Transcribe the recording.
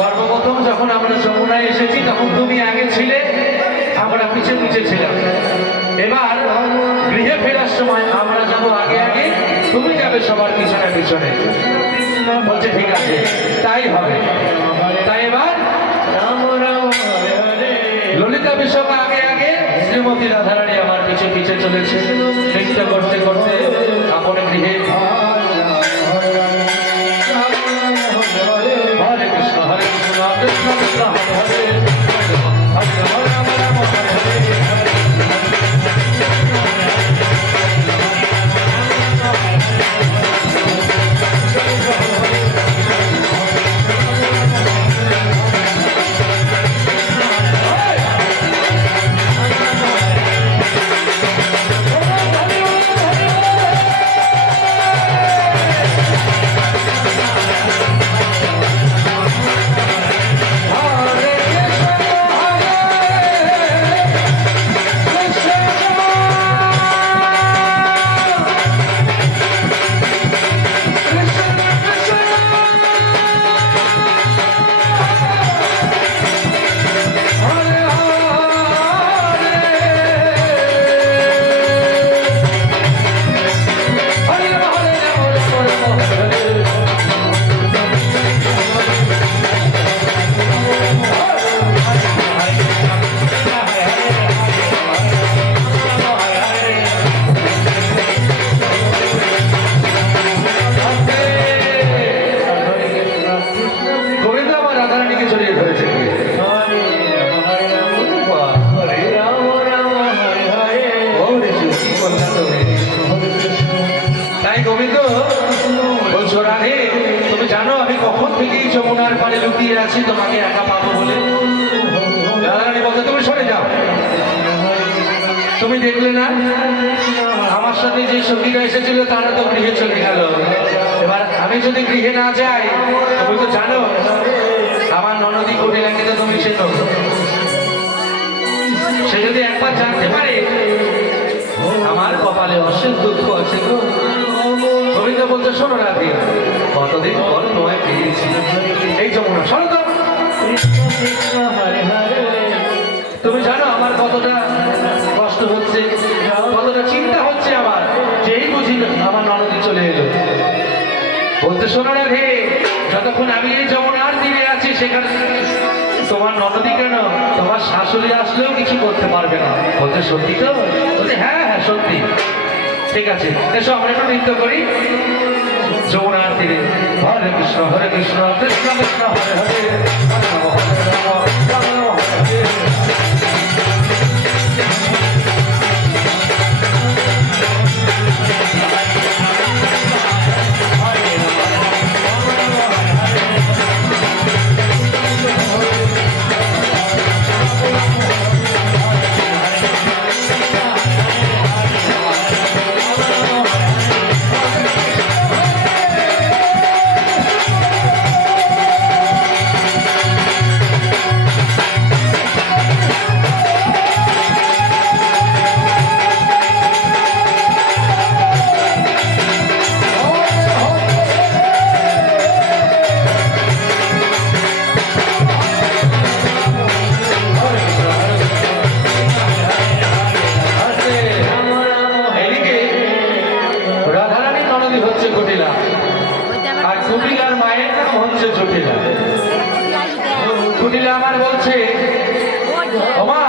সর্বপ্রথম যখন আমরা যমুনায় এসেছি তখন তুমি আগে ছিলে, আমরা পিছে পিছে ছিলাম। এবার গৃহে ফেরার সময় আমরা যাব আগে আগে, তুমি যাবে সবার পিছনে পিছনে। বলছে ঠিক আছে, তাই হবে। তাই এবার ললিতা বিশ্বকা আগে আগে, শ্রীমতী রাধারানী আমার পিছে পিছে চলেছে নৃত্য করতে করতে আপন গৃহে। হরে কৃষ্ণ হরে কৃষ্ণ কৃষ্ণ কৃষ্ণ হরে হরে, হরে রাম রাম রাম হরে হরে। যমুনার পাড়ে লুকিয়ে আছি তোমাকে একা পাবো বলে। রাধারানী বলতে তুমি সরে যাও, তুমি দেখলে না আমার সাথে যে সঙ্গীরা এসেছিল তারা তো গৃহে চলে গেল। এবার আমি যদি গৃহে না যাই, তুমি তো জানো আমার ননদী কটিলাকে তো তুমি চেনো, সে যদি একবার জানতে পারে আমার কপালে অশেষ দুঃখ আছে গো। তুমি তো বলছো শোনো রাধি, কতদিন পর তোমায় পেয়েছি। এই যমুনা শোনো তো, তুমি জানো আমার কতটা কষ্ট হচ্ছে, কতটা চিন্তা হচ্ছে আমার, যেই বুঝি আমার ননদী চলে এলো। বলতে শোনো রাধি, যতক্ষণ আমি এই যমুনার তীরে আছি সেখানে তোমার ননদী কেন তোমার শাশুড়ি আসলেও কিছু করতে পারবে না। বলতে সত্যি তো? বলছে হ্যাঁ হ্যাঁ সত্যি। ঠিক আছে, এসো আমরা একটু নৃত্য করি যমুনার তীরে। হরে কৃষ্ণ কৃষ্ণ কৃষ্ণ হরে হরে, হরে রাম হরে রাম রাম রাম হরে হরে। কুটিলা আমার বলছে ওমা